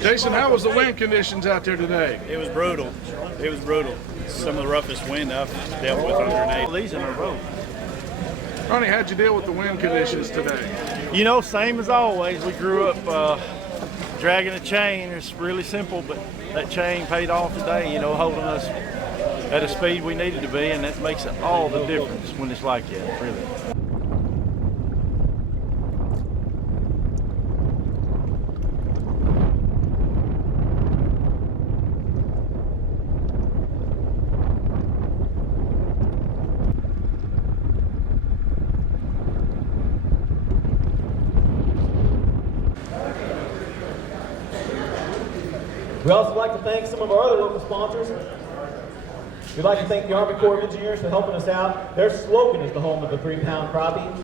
Jason, how was the wind conditions out there today? It was brutal. It was brutal. Some of the roughest wind I've dealt with on Grenada. These in our boat. Ronnie, how'd you deal with the wind conditions today? You know, same as always. We grew up dragging a chain. It's really simple, but that chain paid off today, you know, holding us at a speed we needed to be, and that makes all the difference when it's like that, really. We'd also like to thank some of our other local sponsors. We'd like to thank the Army Corps of Engineers for helping us out. Their slogan is the home of the 3-pound crappie.